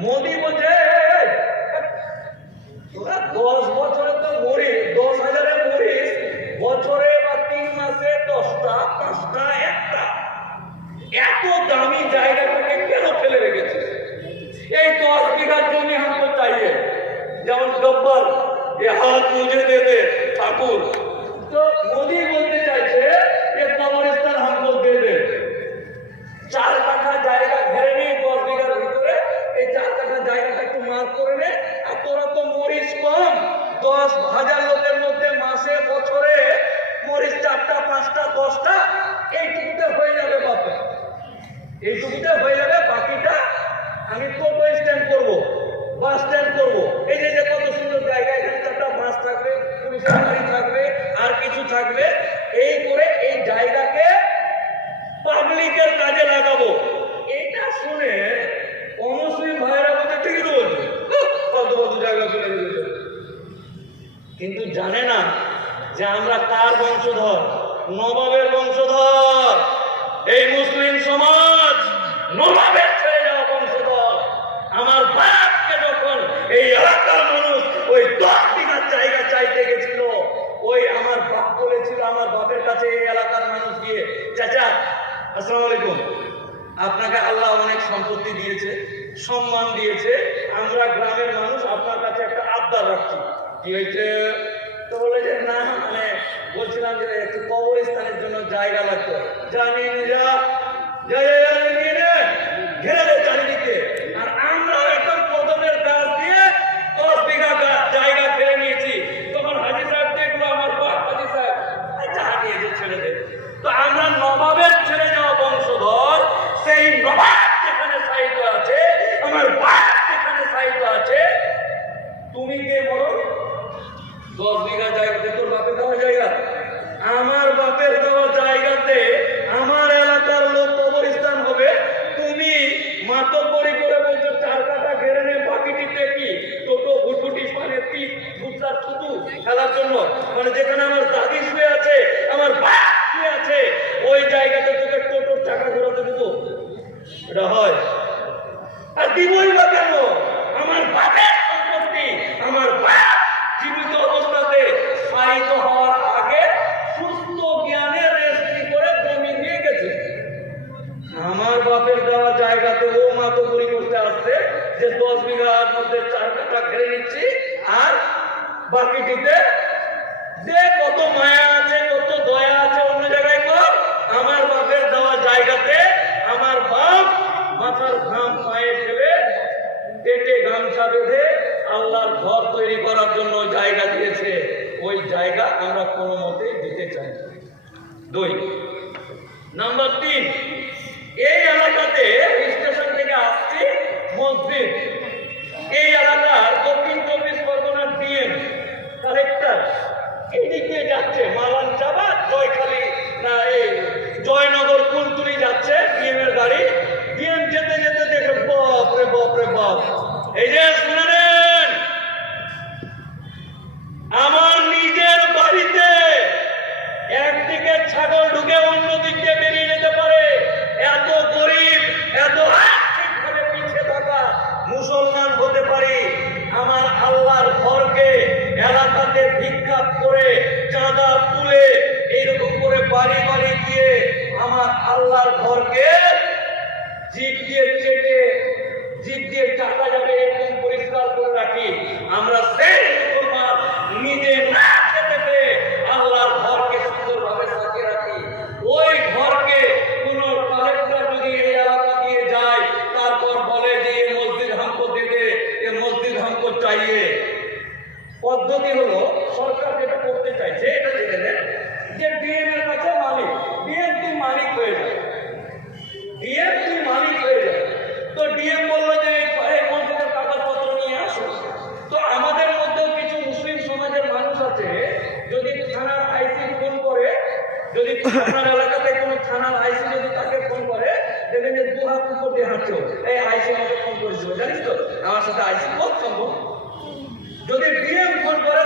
মোদী বলছে তোরা দশ বছরে তো মরি দশ হাজারে মরিস বছরে বা তিন মাসে দশটা, পাঁচটা, একটা। এত দামি জায়গা থেকে কেন ফেলে রেখেছে? এই দশ বিঘার জমি হামকো চাইয়ে, যেমন ডব্বার এ হাত মুজে দেবে ঠাকুর। তো মোদী বলতে চাইছে টোটো স্ট্যান্ড করব বাস স্ট্যান্ড করব। এই যে যে কত সুন্দর জায়গা এখানে চারটা বাস থাকবে পুলিশের গাড়ি থাকবে আর কিছু থাকবে। এই করে এই জায়গাকে পাবলিকের কাজে লাগাবো। এটা শুনে অমুসলিম ভাইরা বলতে ঠিকই তো বলছে। "হুঁ, ফালতু জায়গা চলে দিয়েছে কিন্তু জানে না যে আমরা কার বংশধর? নবাবের বংশধর। এই মুসলিম সমাজ নবাবের ছেড়ে যাওয়া বংশধর আমার বাপকে যখন এই এলাকার মানুষ ওই দশ বিঘার জায়গা চাইতে গেছিল ওই আমার বাপ বলেছিল আমার বাপের কাছে এই এলাকার মানুষ গিয়ে, চাচা, আসসালাম আলাইকুম। আপনাকে আল্লাহ অনেক সম্পত্তি দিয়েছে, সম্মান দিয়েছে। আমরা গ্রামের মানুষ, আপনার কাছে একটা আবদার রাখছি। কি হয়েছে? তো বলে যে, না মানে বলছিলাম যে, একটু কবরস্থানের জন্য জায়গা লাগতো। জানি যা যা যা, যা, নিয়ে নে ঘেরে দে চারিদিকে আর আমরা একদম প্রথমের কাজ দিয়ে দশ বিঘা গা- জায়গা ফেলে নিয়েছি তখন হাজি সাহেব দেখল আমার বাপ হাজি সাহেব "এই যা নিয়েছে ছেড়ে দে তো আমরা নবাবের ছেড়ে যাওয়া বংশধর সেই নবাব যেখানে সাহিত্য আছে আমার বাপ যেখানে সাহিত্য আছে তুমি কে বলো দশ বিঘা জায়গাতে তোর বাপের দেওয়া জায়গা। আমার বাপের দেওয়া জায়গাতে আমার এলাকার লোক কবরস্থান হবে। তুমি মাতব্বরি করে বলছো, চার কাটা ঘেরে নে বাকিটিতে কি টোটো ঘুটঘুটি পানের পিঠ, ভুট্টার থুতু খেলার জন্য? মানে যেখানে আমার দাদি শুয়ে আছে, আমার বাপ শুয়ে আছে ওই জায়গাতে তোকে টোটোর চাকা ঘোরাতে দেবো এটা হয় আর দিবই বা কেন আমার বাপের সম্পত্তি আমার বাপ জীবিত অবস্থাতে সাহিত হওয়ার আগে সুস্থ জ্ঞানে রেজিস্ট্রি করে? জমি নিয়ে গেছে। আমার বাপের দেওয়া জায়গাতে ও মা মাতবুরি করতে আসছে যে দশ বিঘার মধ্যে চার কাটা ঘেরে নিচ্ছি আর বাকিটিতে যে কত মায়া আছে, কত দয়া আছে অন্য জায়গায় কর। আমার বাপের দেওয়া জায়গাতে আমার বাপ মাথার ঘাম পায়ে ফেলে পেটে গামছা বেঁধে আল্লাহর ঘর তৈরি করার জন্য জায়গা দিয়েছে ওই জায়গা আমরা কোনো মতেই দিতে চাই। দুই। নাম্বার তিন, এই এলাকাতে স্টেশন থেকে আসছি মসজিদ। এই এলাকার দক্ষিণ চব্বিশ পরগনার ডিএম কালেক্টর। এদিক যাচ্ছে মালান চাবা জয়খালি, না এই জয়নগর কুলতুলি যাচ্ছে ডিএম এর গাড়ি ডিএম যেতে যেতে দেখে বাপ রে বাপ রে বাপ। এই যে ছাগল ঢুকে অন্য দিক দিয়ে বেরিয়ে যেতে পারে। এত গরিব, এত আর্থিকভাবে পিছিয়ে থাকা মুসলমান হতে পারি। আমার আল্লাহর ঘরকে এলাকাতে ভিক্ষা করে চাঁদা তুলে এইরকম করে বাড়ি বাড়ি গিয়ে আমার আল্লাহর ঘরকে জিপ দিয়ে চেটে জিপ দিয়ে চাকা যাবে এরকম পরিষ্কার করে রাখি আমরা সেই মুসলমান নিজে না খেতে পেয়ে আল্লাহর ঘরকে সুন্দরভাবে সাজিয়ে রাখি ওই ঘরকে কোন কালেক্টর যদি এই এলাকা দিয়ে যায় তারপর বলে যে এই মসজিদ হামকো দেবে এ মসজিদ হামকো চাইয়ে পদ্ধতি হলো সরকার যেটা করতে চাইছে এটা জেনে নেন যে ডিএম এর কাছে মালিক ডিএম তুই মালিক হয়ে যায় ডিএম তুই মালিক হয়ে যায় তো ডিএম বলল যে এই এই মসজিদের কাগজপত্র নিয়ে আসো তো আমাদের মধ্যেও কিছু মুসলিম সমাজের মানুষ আছে যদি থানার আইসি ফোন করে যদি কোনো থানার আইসি যদি তাকে ফোন করে, দেখবেন যে দু হাত উপর দিয়ে হাঁটছো এই আইসি আমাকে ফোন করেছিল, জানিস তো? আমার সাথে আইসি কত সম্ভব? যদি ডিএম ফোন করে